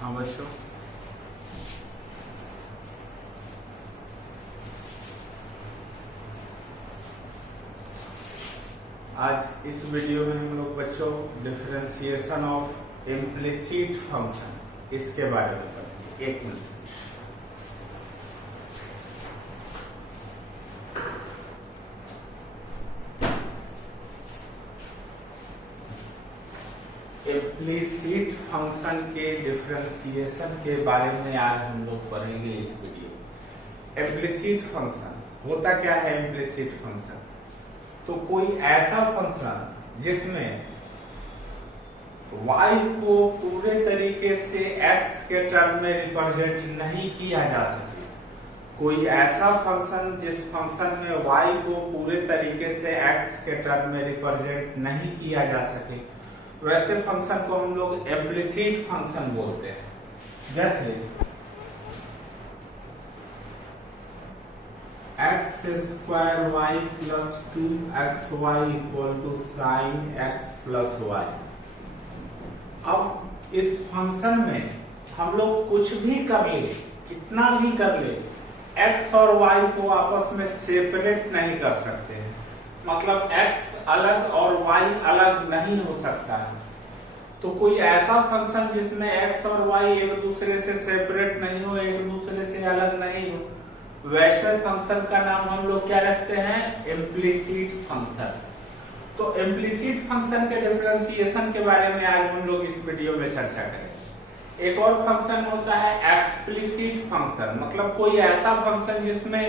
हाँ बच्चों, आज इस वीडियो में हम लोग बच्चों डिफरेंशिएशन ऑफ इम्प्लिसिट फंक्शन इसके बारे में पढ़ेंगे। एक मिनट। इम्प्लिसिट फंक्शन के डिफरेंशिएशन के बारे में आज हम लोग पढ़ेंगे इस वीडियो। इम्प्लिसिट फंक्शन होता क्या है? इम्प्लिसिट फंक्शन तो कोई ऐसा फंक्शन जिसमें y को पूरे तरीके से x के टर्म में रिप्रेजेंट नहीं किया जा सके। कोई ऐसा फंक्शन जिस फंक्शन में y को पूरे तरीके से x के टर्म में रिप्रेजेंट नहीं किया जा सके, वैसे फंक्शन को हम लोग इम्प्लिसिट फंक्शन बोलते हैं। जैसे x square y plus 2xy equal to sine x plus y। अब इस फंक्शन में हम लोग कुछ भी कर ले, कितना भी कर ले, x और y को आपस में सेपरेट नहीं कर सकते हैं। मतलब x अलग और y अलग नहीं हो सकता है। तो कोई ऐसा फंक्शन जिसमें x और y एक दूसरे से सेपरेट नहीं हो, एक दूसरे से अलग नहीं हो, वैसे फंक्शन का नाम हम लोग क्या रखते हैं? Implicit function. तो इम्प्लिसिट फंक्शन के डिफरेंशिएशन के बारे में आज हम लोग इस वीडियो में चर्चा करेंगे। एक और फंक्शन होता है एक्सप्लिसिट फंक्शन, मतलब कोई ऐसा फंक्शन जिसमें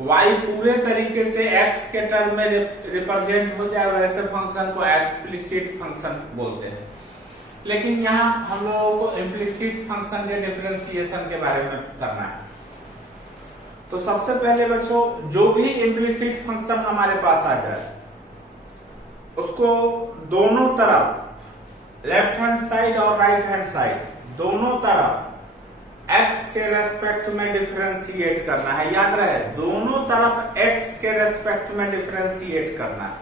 y पूरे तरीके से x के टर्म में रिप्रेजेंट हो जाए, वैसे फंक्शन को एक्सप्लिसिट फंक्शन बोलते हैं। लेकिन यहाँ हम लोगों को इम्प्लिसिट फंक्शन के डिफरेंशिएशन के बारे में करना है। तो सबसे पहले बच्चों, जो भी इम्प्लिसिट फंक्शन हमारे पास आ जाए उसको दोनों तरफ, लेफ्ट हैंड साइड और राइट हैंड साइड, दोनों तरफ x के रेस्पेक्ट में डिफरेंशिएट करना है। याद रहे, दोनों तरफ x के रेस्पेक्ट में डिफरेंशिएट करना है।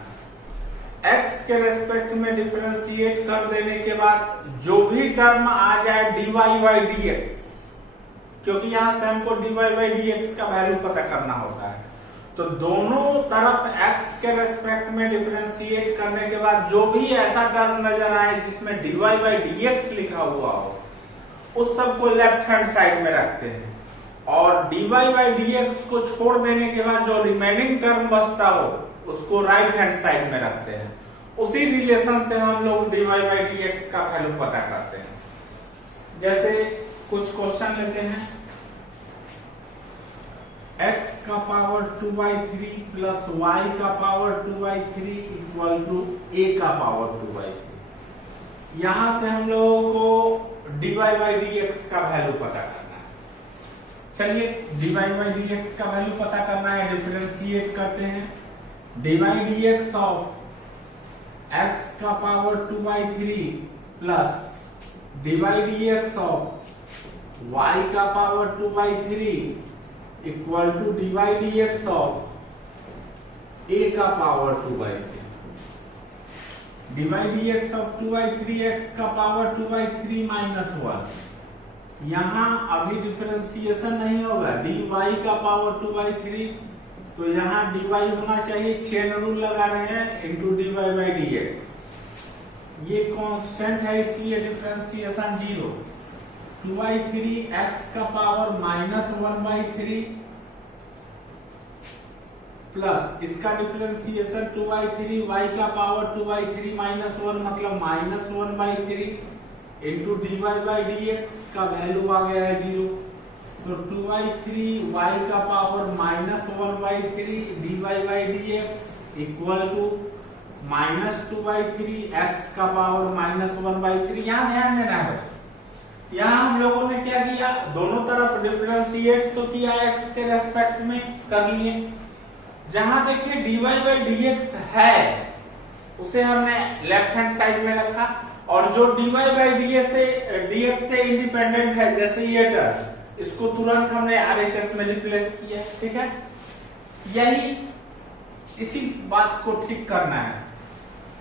x के रेस्पेक्ट में डिफरेंशिएट कर देने के बाद जो भी टर्म आ जाए dy बाई dx, क्योंकि यहां से हमको dy बाई dx का वैल्यू पता करना होता है, तो दोनों तरफ x के रेस्पेक्ट में डिफरेंशिएट करने के बाद जो भी ऐसा टर्म नजर आए जिसमें dy बाई dx लिखा हुआ हो, उस सब को लेफ्ट हैंड साइड में रखते हैं। और dy बाई dx को छोड़ देने के बाद जो रिमेनिंग टर्म बचता हो उसको राइट हैंड साइड में रखते हैं। उसी रिलेशन से हम लोग dy बाई dx का वैल्यू पता करते हैं। जैसे कुछ क्वेश्चन लेते हैं। x का पावर 2/3 प्लस y का पावर 2/3 इक्वल टू a का पावर 2/3। यहां से हम लोगों को dy बाई dx का वैल्यू पता करना है। चलिए dy बाई dx का वैल्यू पता करना है, डिफरेंशिएट करते हैं। dy by dx of x का power 2/3 plus dy by dx of y का power 2/3 equal to dy by dx of a का power 2/3। dy by dx of 2/3 x का पावर 2/3 माइनस 1। यहाँ अभी डिफरेंशिएशन नहीं होगा, dy का पावर 2/3, तो यहाँ dy होना चाहिए, चेन रूल लगा रहे हैं, इंटू dy बाई dx। ये कांस्टेंट है इसलिए डिफरेंशिएशन 0। 2/3 x का पावर माइनस 1/3 प्लस इसका डिफरेंशिएशन 2/3 y का पावर 2/3 माइनस 1 मतलब minus 1/3 into dy by dx का वैल्यू आ गया है 0। तो 2/3 y का power minus 1/3 dy by dx equal to minus 2/3 x का पावर माइनस 1/3। यहाँ ध्यान देना है बच्चों, यहाँ हम लोगों ने क्या किया, दोनों तरफ डिफरेंशिएट तो किया, x के रेस्पेक्ट में कर लिए। जहां देखिए dy बाई dx है उसे हमने लेफ्ट हैंड साइड में रखा, और जो dy बाई dx से इंडिपेंडेंट है, जैसे ये टर्म, इसको तुरंत हमने RHS में रिप्लेस किया। ठीक है, यही इसी बात को ठीक करना है।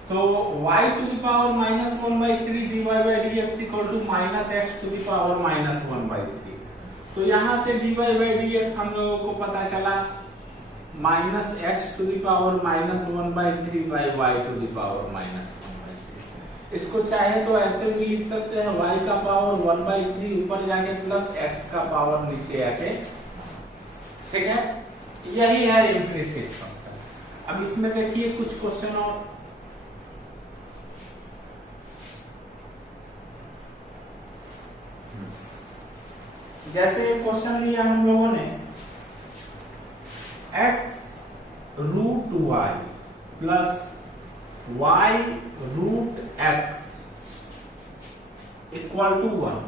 तो y to the power -1/3 dy by dx equal to -x to the power -1/3। तो यहां से dy by dx हम लोगों को पता चला -x to the power -1/3 by y to the power -1/3। इसको चाहे तो ऐसे भी लिख सकते हैं, y का पावर 1/3 ऊपर जाके प्लस x का पावर नीचे आके, ठीक है। यही है इम्प्लिसिट फंक्शन। अब इसमें देखिए कुछ क्वेश्चन और, जैसे क्वेश्चन लिया हम लोगों ने x root y plus y root x equal to 1।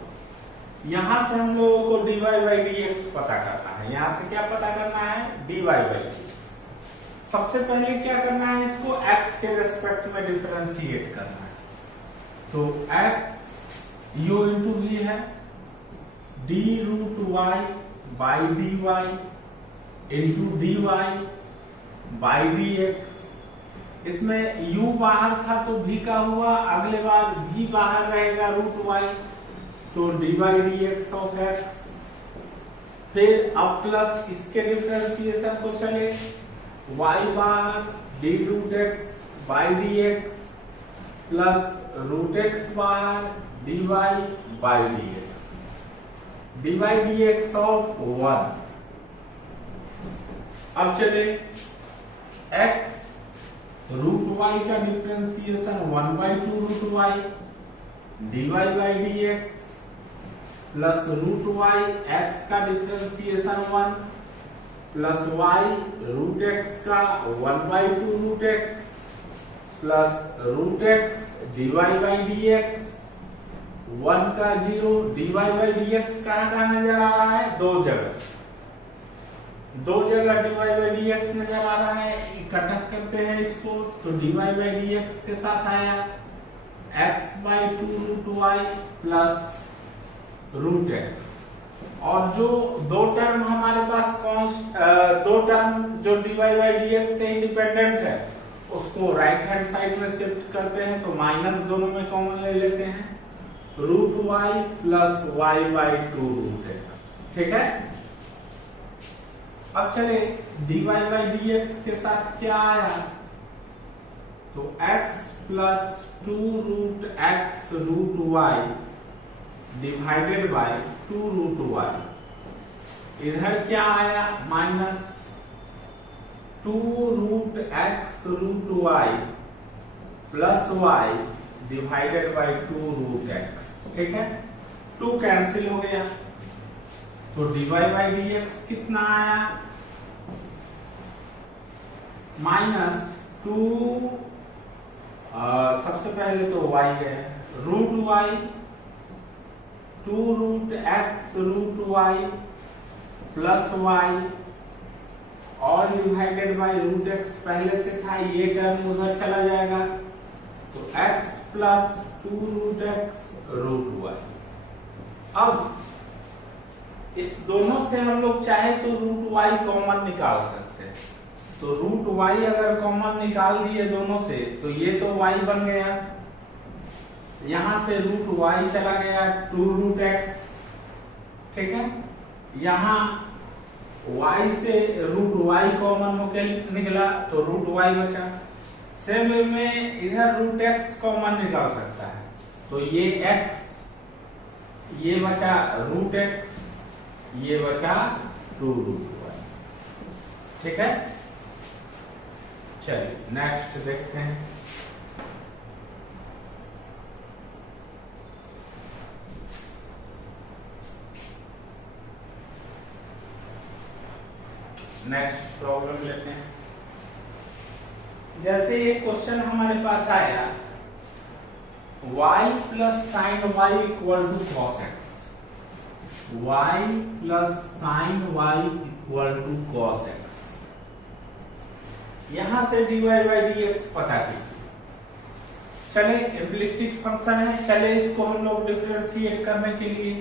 यहां से हम लोगों को dy by dx पता करना है। यहां से क्या पता करना है? dy by dx। सबसे पहले क्या करना है? इसको x के रेस्पेक्ट में डिफरेंशिएट करना है। तो x u इंटू v है, d root y by dy into dy by dx। इसमें u बाहर था तो v का हुआ, अगले बार v बाहर रहेगा रूट y, तो dy dx ऑफ x। फिर अब प्लस इसके डिफरेंशिएशन को चले, y बार d root x by dx plus root x बार dy by dx, dy dx of 1। अब चले x रूट y का differentiation 1/2 root y dy by dx plus root y x का differentiation 1 plus y root x का 1/2 root x plus root x dy by dx 1 का 0, dy by dx कहाँ नजर आ रहा है? दो जगह dy बाई dx नजर आ रहा है। इकट्ठा करते हैं इसको, तो dy बाई dx के साथ आया x/2 root y plus root x। और जो दो टर्म हमारे पास दो टर्म जो dy बाई dx से इंडिपेंडेंट है, उसको राइट हैंड साइड में शिफ्ट करते हैं, तो माइनस दोनों में कॉमन ले लेते हैं, root y plus y/2 root x, ठीक है। अब चले dy बाई dx के साथ क्या आया? तो x plus 2 root x root y divided by 2 root y। इधर क्या आया? Minus 2 root x root y plus y divided by 2 root x, ठीक है। 2 कैंसिल हो गया, तो dy बाई dx कितना आया? -2 सबसे पहले तो y है, root y 2 root x root y plus y और डिवाइडेड बाय रूट x पहले से था, ये टर्म उधर चला जाएगा, तो x plus 2 root x root y। अब इस दोनों से हम लोग चाहे तो रूट y कॉमन निकाल सकते हैं। तो रूट y अगर कॉमन निकाल दिए दोनों से, तो ये तो y बन गया, यहां से रूट y चला गया 2 रूट x, ठीक है। यहां y से रूट y कॉमन होकर निकला तो रूट y बचा। सेम वे में इधर रूट x कॉमन निकाल सकता है, तो ये x, ये बचा रूट x, ये बचा 2 रूट y, ठीक है। चलिए नेक्स्ट देखते हैं। नेक्स्ट प्रॉब्लम लेते हैं। जैसे ये क्वेश्चन हमारे पास आया y plus sine y equal to cos x, y plus sine y equal to cos x। यहां से dy बाई dx पता कीजिए। चले इम्प्लिसिट फंक्शन है, चले इसको हम लोग डिफरेंशिएट करने के लिए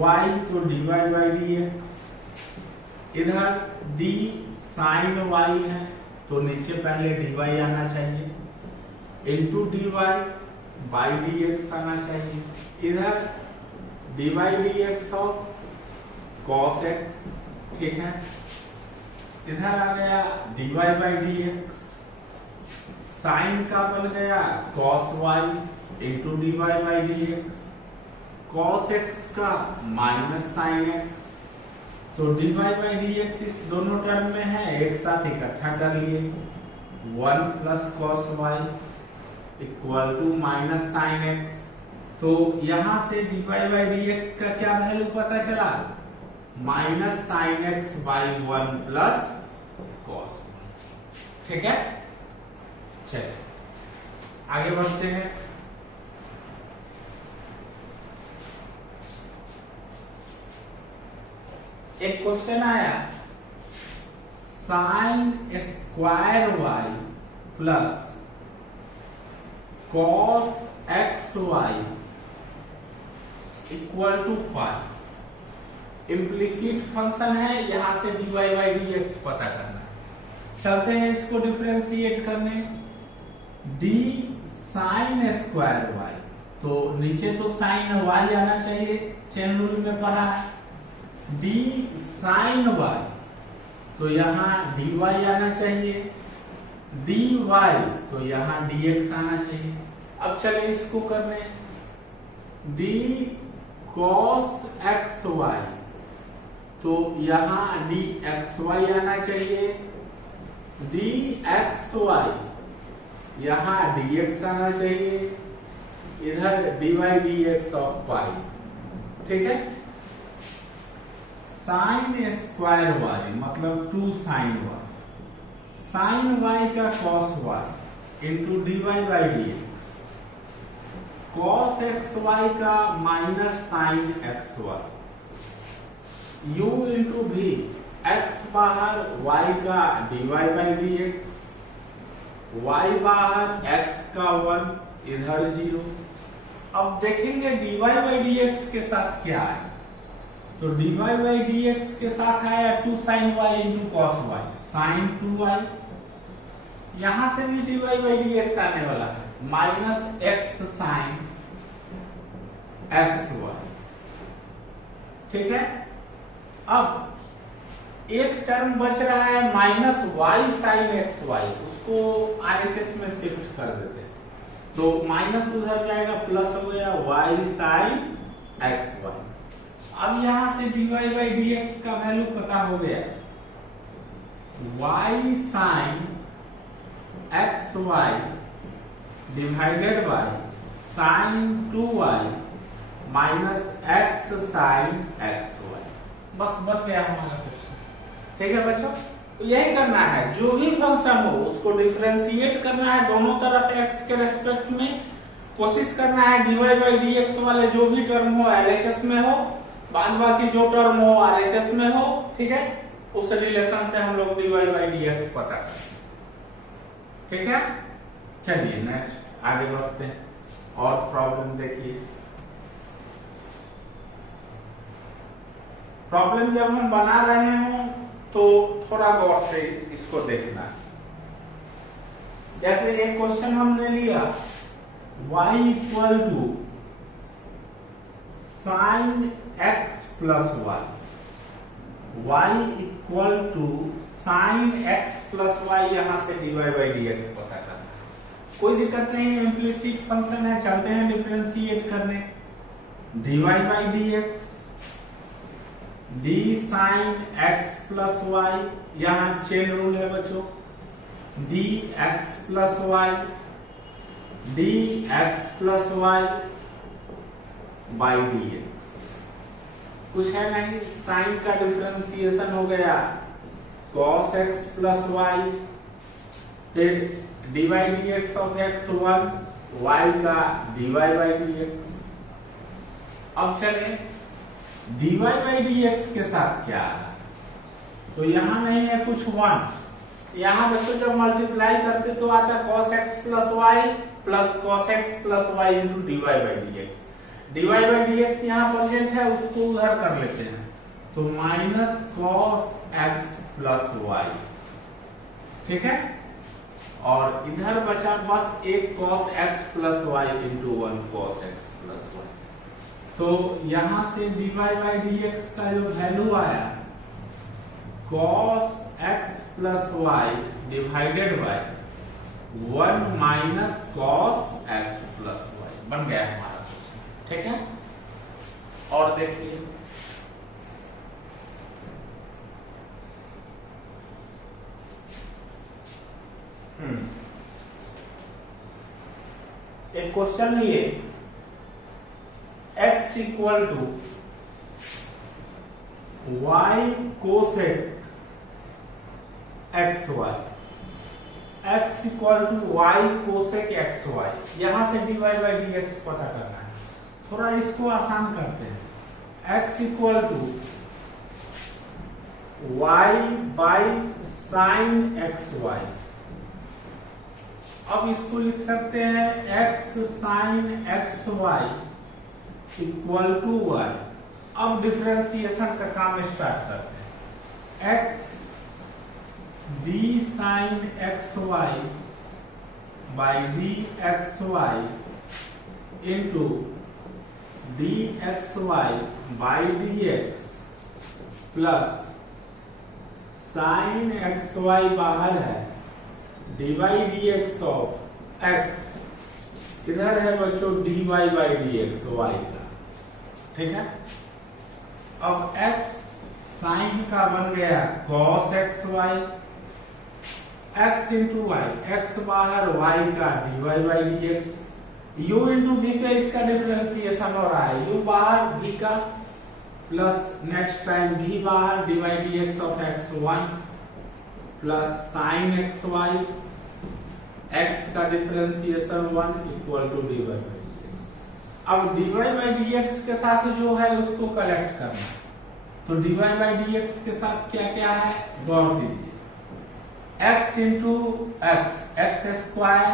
y तो dy बाई dx, इधर d साइन y है तो नीचे पहले dy आना चाहिए, इंटू dy बाई dx आना चाहिए। इधर dy dx of cos x, ठीक है। इधर आ गया dy बाई dx, साइन का बन गया cos y into dy by dx, cos x का माइनस साइन x, तो dy बाई dx इस दोनों टर्म में है, एक साथ इकट्ठा कर लिए, 1 plus cos y equal to minus sine x। तो यहां से dy बाई dx का क्या वैल्यू पता चला, minus sine x by 1 plus cos, ठीक है। चलिए आगे बढ़ते हैं। एक क्वेश्चन आया, sine square y plus cos x y equal to pi. Implicit function है, यहां से dy बाई dx पता करना है। चलते हैं इसको डिफरेंशिएट करने। d साइन स्क्वायर y, तो नीचे तो साइन y आना चाहिए, चेन रूल में पढ़ा है। d साइन y, तो यहाँ dy आना चाहिए, dy तो यहाँ dx आना चाहिए। अब चलिए इसको करने, d cos xy, तो यहाँ dxy आना चाहिए, dxy यहाँ dx आना चाहिए, इधर dy dx ऑफ पाई, ठीक है। साइन स्क्वायर y मतलब 2 साइन y, साइन y का cos y into dy by dx, cos xy का minus sine xy, u into v, x बाहर y का dy बाई dx, y बाहर x का 1, इधर 0। अब देखेंगे dy बाई dx के साथ क्या है, तो dy बाई dx के साथ आया 2 sine y into cos y, sine 2y। यहां से भी dy बाई dx आने वाला है, माइनस x साइन xy, ठीक है। अब एक टर्म बच रहा है माइनस y साइन xy, उसको RHS में शिफ्ट कर देते हैं, तो माइनस उधर जाएगा, प्लस हो गया y साइन xy। अब यहां से dy बाई dx का वैल्यू पता हो गया, y sine xy divided by sine 2y minus x sine xy, बस बन गया हमारा क्वेश्चन, ठीक है बच्चों। तो यही करना है, जो भी फंक्शन हो उसको डिफरेंशिएट करना है दोनों तरफ x के रेस्पेक्ट में, कोशिश करना है dy बाई dx वाले जो भी टर्म हो LHS में हो, बाद बाकी जो टर्म हो RHS में हो, ठीक है। उस रिलेशन से हम लोग dy बाई dx पता करें, ठीक है। चलिए नेक्स्ट आगे बढ़ते हैं और प्रॉब्लम देखिए। प्रॉब्लम जब हम बना रहे हों तो थोड़ा गौर से इसको देखना। जैसे एक क्वेश्चन हमने लिया, y equal to sine x plus y, y equal to sine x plus y, यहां से dy बाई dx पता करना। कोई दिक्कत नहीं है, इम्प्लिसिट फंक्शन है, चलते हैं डिफरेंशिएट करने। dy by dx, d sine x plus y, यहां चेन रूल है बच्चों, dx plus y, dx plus y by dx, कुछ है नहीं, साइन का डिफरेंशिएशन हो गया cos x प्लस y, फिर dy dx of x1, y का dy बाई dx। अब चले dy बाई dx के साथ क्या है, तो यहां नहीं है कुछ 1, यहां बच्चों जब मल्टीप्लाई करते तो आता cos x plus y plus cos x plus y into dy by dx। dy by dx यहाँ प्रेजेंट है, उसको उधर कर लेते हैं, तो minus cos x plus y, ठीक है। और इधर बचा बस एक cos x plus y into 1 cos x plus y. तो यहां से dy बाई dx का जो वैल्यू आया cos x plus y divided by 1 minus cos x plus y बन गया हमारा क्वेश्चन। ठीक है, और देखिए एक क्वेश्चन लिए x equal to y cosec x y, x equal to y cosec x y. यहां से dy बाई dx पता करना है, थोड़ा इसको आसान करते हैं। x equal to y by sine x y. अब इसको लिख सकते हैं x sine x y equal to y. अब डिफरेंशिएशन का काम स्टार्ट करते हैं। x d sine x y by d x y into d x y by d x plus sine x y बाहर है, d by d x of x इधर है बच्चों dy बाई dx y का। ठीक है, अब x साइन का बन गया cos x y, x into y, x बाहर y का dy by dx, u into v पे इसका डिफरेंशिएशन हो रहा है, u बाहर v का प्लस नेक्स्ट टाइम v बाहर dy by dx of x1 plus sine x y, x का differentiation 1 equal to dy by dx। अब dy बाई dx के साथ जो है उसको कलेक्ट करना है, तो dy बाई dx के साथ क्या क्या है गौर कीजिए। x into x, x square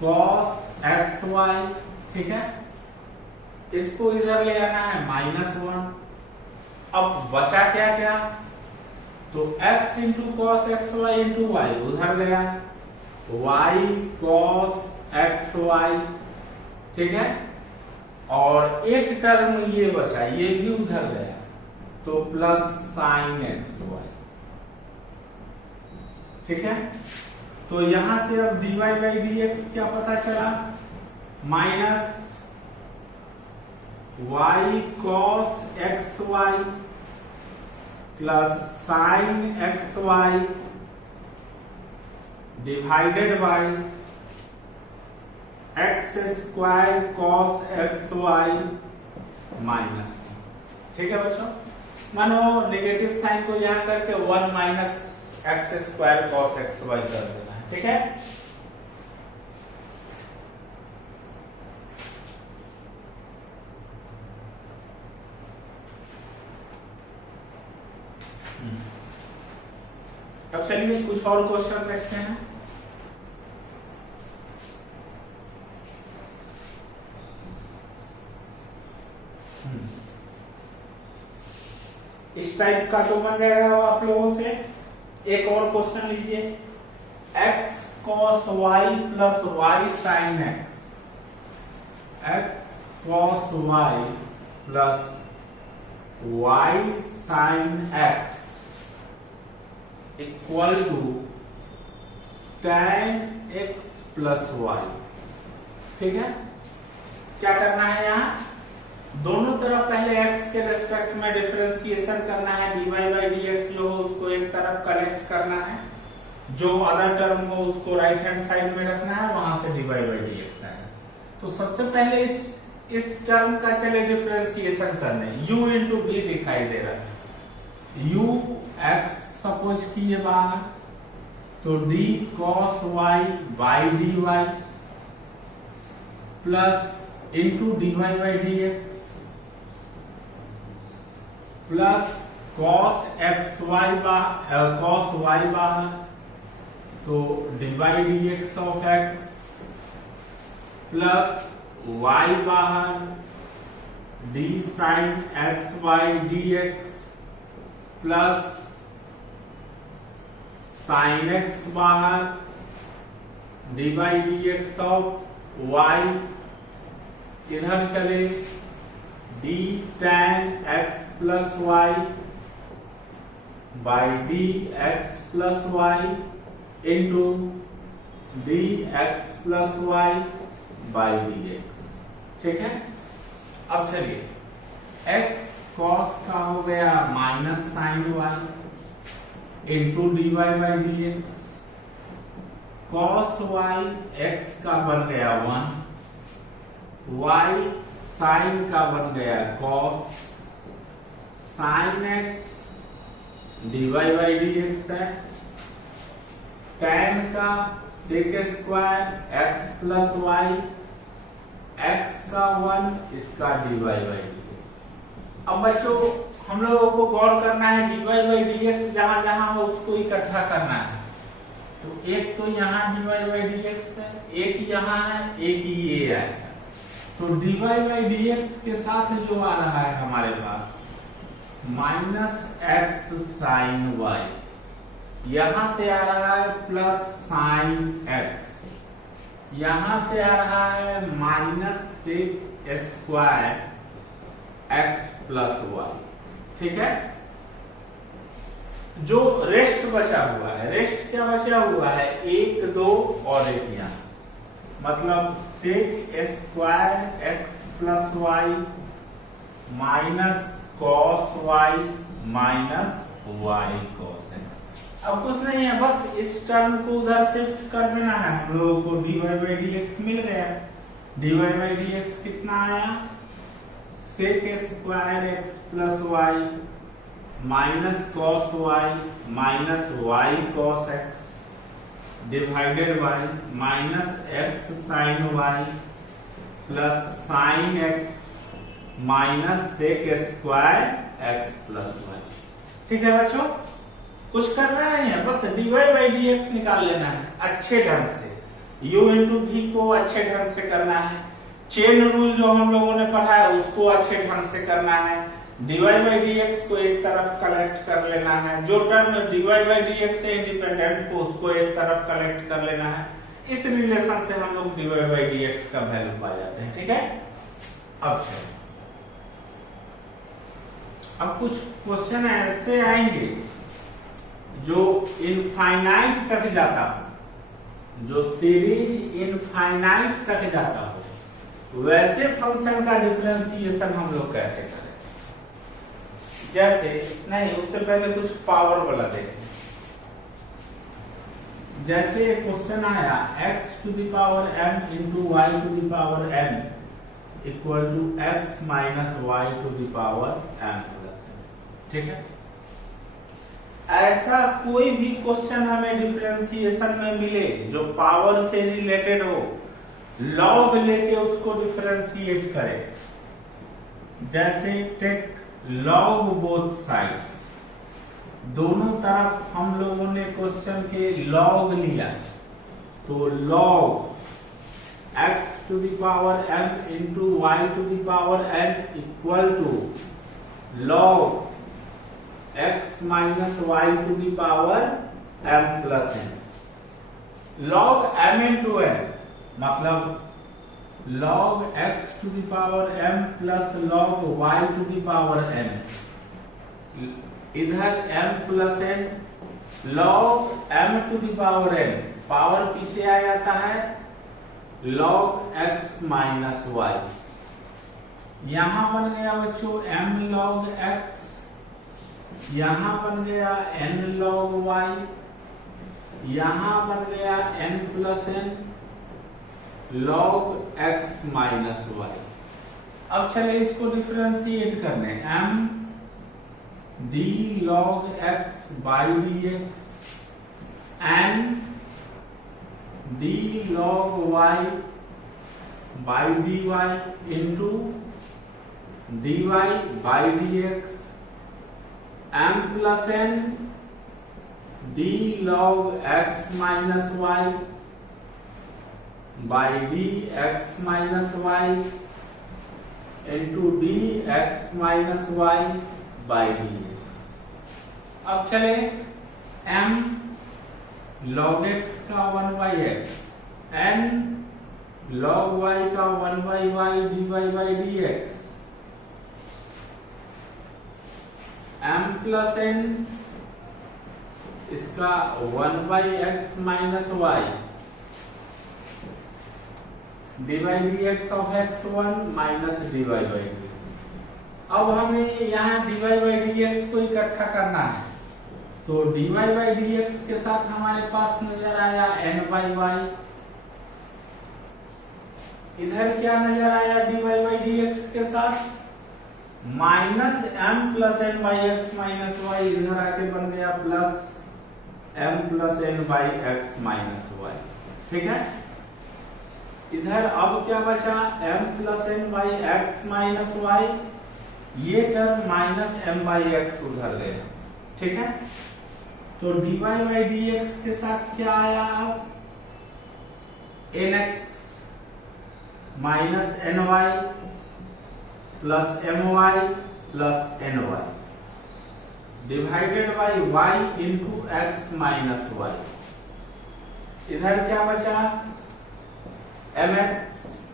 cos x y. ठीक है, इसको इधर ले आना है -1। अब बचा क्या क्या, तो x into cos x y into y उधर गया, y cos एक्स वाई। ठीक है, और एक टर्म ये बचा, ये भी उधर गया, तो प्लस साइन एक्स वाई। ठीक है, तो यहां से अब dy बाई dx क्या पता चला, minus y cos x y plus sine x y divided by x square cos x y minus. ठीक है बच्चों, मानो नेगेटिव साइन को यहां करके 1 minus x square cos x y कर देना है। ठीक है, अब चलिए कुछ और क्वेश्चन देखते हैं। इस टाइप का तो बन जाएगा आप लोगों से। एक और क्वेश्चन लीजिए, x cos y plus y sin x, x cos y plus y sin x equal to tan x plus y। ठीक है, क्या करना है, यहाँ दोनों तरफ पहले x के रेस्पेक्ट में डिफरेंशिएशन करना है, dy बाई dx जो हो उसको एक तरफ कलेक्ट करना है, जो अदर टर्म हो उसको राइट हैंड साइड में रखना है, वहां से dy बाई dx आएगा। तो सबसे पहले इस टर्म का चले डिफरेंशिएशन करने, u इंटू v दिखाई दे रहा है, u x सपोज किए बाहर, तो d cos y by dy plus into dy by dx plus cos x y बाहर, cos y बाहर, तो dy dx of x plus y बाहर d sin x y dx plus sine x बाहर, d by d x of y इधर चले, d tan x plus y by d x plus y into d x plus y by d x. ठीक है, अब चलिए x cos का हो गया minus sine y into d y by d x, cos y x का बन गया 1, वाई साइन का बन गया cos, sine x d y by d x है, tan का sec square x plus y, x का 1, इसका d y by d x. अब बच्चों हम लोगों को गौर करना है d y by d x जहां जहां हो उसको इकट्ठा करना है। तो एक तो यहाँ d y by d x है, एक यहाँ है, एक ये है। तो d y by d x के साथ जो आ रहा है हमारे पास माइनस एक्स साइन वाई, यहां से आ रहा है प्लस साइन एक्स, यहां से आ रहा है minus sec square x plus y. ठीक है, जो रेस्ट बचा हुआ है, रेस्ट क्या बचा हुआ है, 1 2 और 1 यहाँ, मतलब sec square x plus y minus cos y minus y cos x. अब कुछ नहीं है, बस इस टर्म को उधर शिफ्ट कर देना है। हम लोगों को d y by d x मिल गया, d y by d x कितना आया, sec square x plus y minus cos y minus y cos x divided by minus x sine y plus sine x minus sec square x plus y. ठीक है बच्चों, कुछ करना नहीं है, बस d y by d x निकाल लेना है अच्छे ढंग से। u इंटू भी को अच्छे ढंग से करना है, चेन रूल जो हम लोगों ने पढ़ा है उसको अच्छे ढंग से करना है, d y by d x को एक तरफ कलेक्ट कर लेना है, जो term d y by d x से इंडिपेंडेंट को उसको एक तरफ कलेक्ट कर लेना है। इस रिलेशन से हम लोग d y by d x का वैल्यू पा जाते हैं। ठीक है, अब कुछ क्वेश्चन ऐसे आएंगे जो इनफाइनाइट तक जाता हो, जो सीरीज इनफाइनाइट तक जाता हो, वैसे फंक्शन का डिफरेंशिएशन हम लोग कैसे करें। जैसे नहीं, उससे पहले कुछ पावर वाला देखें। जैसे क्वेश्चन आया x to the power m into y to the power n equal to x minus y to the power m plus n। ठीक है, ऐसा कोई भी क्वेश्चन हमें डिफरेंशिएशन में मिले जो पावर से रिलेटेड हो, लॉग लेके उसको डिफरेंशिएट करें। जैसे टेक लॉग बोथ साइड्स, दोनों तरफ हम लोगों ने क्वेश्चन के लॉग लिया, तो log x to the power m into y to the power n equal to log x minus y to the power m plus n। Log m into n मतलब log x to the power m plus log y to the power n, इधर m plus n, log m to the power n, power पीछे आ जाता है log x minus y। यहां बन गया बच्चों m log x, यहां बन गया n log y, यहां बन गया n plus n log x minus y। अब चले इसको डिफरेंशिएट करने, m d log x by d x n d log y by d y into dy by d x m plus n d log x minus y by d x minus y into d x minus y by d x. अब चले m log x का 1/x n log y का 1/y dy/dx m plus n इसका 1/x minus y dy/dx of x1 minus dy/dx। अब हमें यहाँ dy/dx को इकट्ठा करना है, तो dy/dx के साथ हमारे पास नजर आया n/y, इधर क्या नजर आया dy/dx के साथ minus m plus n by x minus y, इधर आके बन गया plus m plus n by x minus y. ठीक है, इधर अब क्या बचा m plus n by x minus y, ये term minus m by x उधर ले। ठीक है, तो dy बाई dx के साथ क्या आया अब nx minus ny plus my plus ny divided by y into x minus y. इधर क्या बचा mx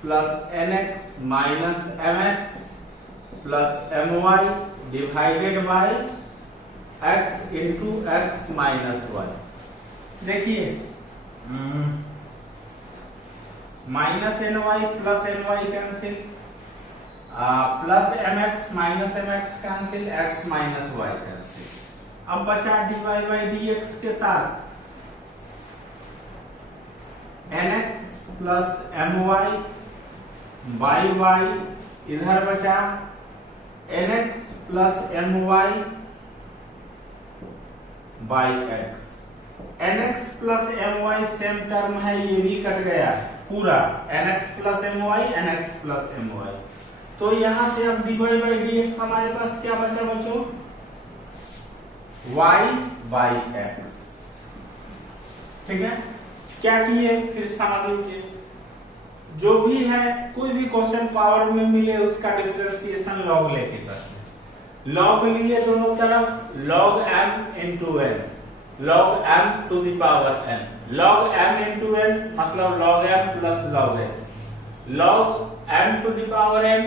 plus nx minus mx plus my divided by x into x minus y. देखिए minus ny plus ny cancel, plus mx minus mx cancel, x minus y cancel. अब बचा dy by dx के साथ nx plus my by y, इधर बचा nx plus my by x। nx plus my same term है, ये भी cut गया पूरा, nx plus my nx plus my। तो यहां से अब dy बाई dx हमारे पास क्या बचा बच्चों y बाई x। ठीक है, क्या किए फिर समझ लीजिए, जो भी है कोई भी क्वेश्चन पावर में मिले उसका डिफरेंशिएशन लॉग लेके करते हैं। लॉग लिए दोनों तरफ log m into n, log m to the power n, log m into n मतलब log m plus log n, log m to the power n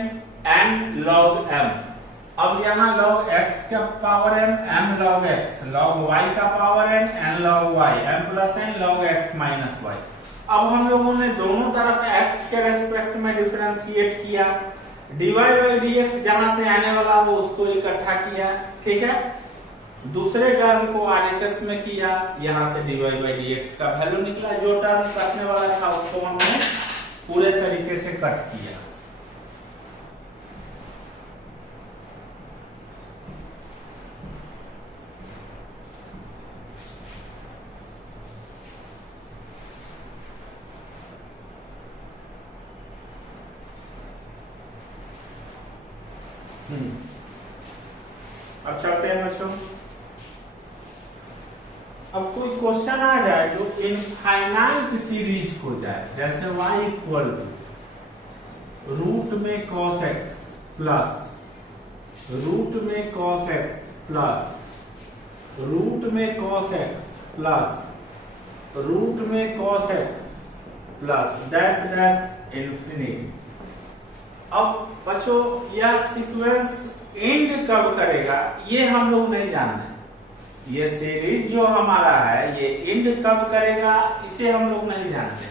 and log m। अब यहाँ log x का power m log x, log y का power n log y, m plus n log x minus y। अब हम लोगों ने दोनों तरफ x के रेस्पेक्ट में डिफरेंशिएट किया, dy बाई dx जहां से आने वाला वो उसको इकट्ठा किया। ठीक है, दूसरे टर्म को RHS में किया, यहां से dy बाई dx का वैल्यू निकला, जो टर्म कटने वाला था उसको हमने पूरे तरीके से कट किया। अब चलते हैं बच्चों, अब कोई क्वेश्चन आ जाए जो इनफाइनाइट सीरीज को जाए, जैसे y इक्वल टू रूट में cos x प्लस रूट में cos x प्लस रूट में cos x प्लस रूट में cos x plus dash dash infinity. अब बच्चों यह सीक्वेंस एंड कब करेगा ये हम लोग नहीं जानते, ये सीरीज जो हमारा है ये एंड कब करेगा इसे हम लोग नहीं जानते।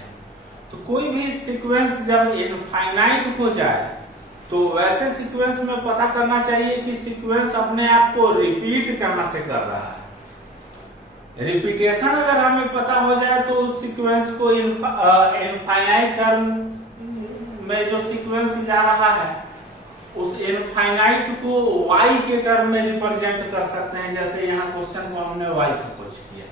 तो कोई भी सीक्वेंस जब इनफाइनाइट हो जाए तो वैसे सीक्वेंस में पता करना चाहिए कि सीक्वेंस अपने आप को रिपीट करना से कर रहा है। रिपीटेशन अगर हमें पता हो जाए तो उस सीक्वेंस को इनफाइनाइट टर्म में जो सीक्वेंस जा रहा है उस इनफाइनाइट को y के टर्म में रिप्रेजेंट कर सकते हैं, जैसे यहाँ क्वेश्चन को हमने y से पुश किया।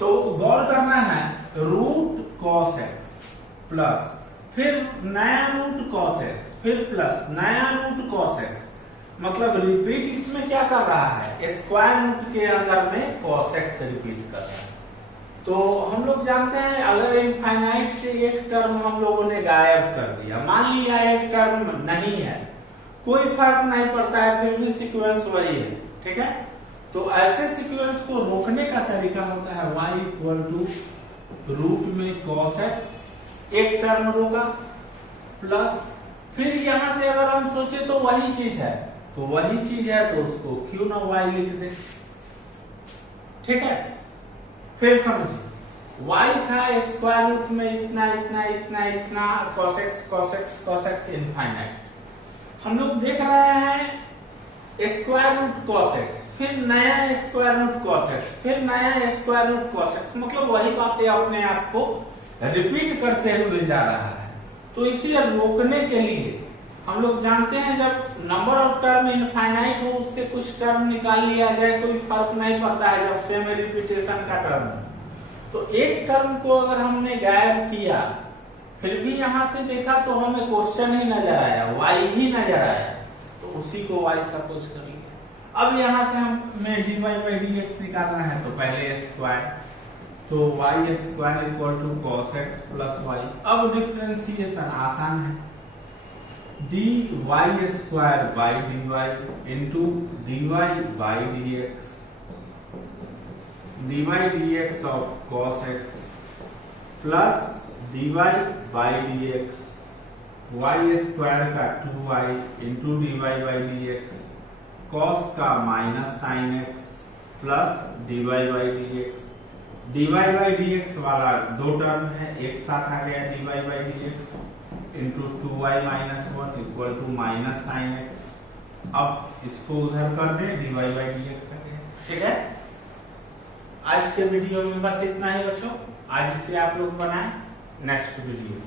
तो गौर करना है रूट cos x प्लस फिर नया रूट cos x फिर प्लस नया रूट cos x, मतलब रिपीट इसमें क्या कर रहा है, स्क्वायर रूट के अंदर में cos x रिपीट कर रहा है। तो हम लोग जानते हैं अगर इनफाइनाइट से एक टर्म हम लोगों ने गायब कर दिया, मान लिया एक टर्म नहीं है, कोई फर्क नहीं पड़ता है, फिर भी सीक्वेंस वही है। ठीक है, तो ऐसे सीक्वेंस को रोकने का तरीका होता है y इक्वल टू रूट में cos x, एक टर्म रोका, प्लस फिर यहां से अगर हम सोचे तो वही चीज है, तो वही चीज है तो उसको क्यों ना y लिख दे। ठीक है, फिर समझिए y था स्क्वायर रूट में इतना इतना इतना इतना cos x इनफाइनाइट। हम लोग देख रहे हैं स्क्वायर रूट cos x, फिर नया स्क्वायर रूट cos x, फिर नया स्क्वायर रूट cos x, मतलब वही बातें अपने आप को रिपीट करते हुए जा रहा है। तो इसे रोकने के लिए हम लोग जानते हैं जब नंबर ऑफ टर्म इनफाइनाइट हो उससे कुछ टर्म निकाल लिया जाए, कोई फर्क नहीं पड़ता है जब सेम रिपीटेशन का टर्म हो। तो एक टर्म को अगर हमने गायब किया फिर भी यहां से देखा तो हमें क्वेश्चन ही नजर आया, y ही नजर आया, तो उसी को y सपोज कर लिया। अब यहां से हमें dy बाई dx निकालना है, तो पहले स्क्वायर, तो y square equal to cos x plus y। अब डिफरेंशिएशन आसान है, dy square by dy into dy by dx, dy dx of cos x plus dy by dx y square का 2y into dy by dx, cos का minus sine x plus dy by dx। dy by dx वाला दो term है, एक साथ आ गया dy by dx into 2y minus 1 equal to minus sine x। अब इसको उधर कर दे, dy बाई dx आ गया। ठीक है, आज के वीडियो में बस इतना ही बच्चों। आज इसे आप लोग बनाएं, नेक्स्ट वीडियो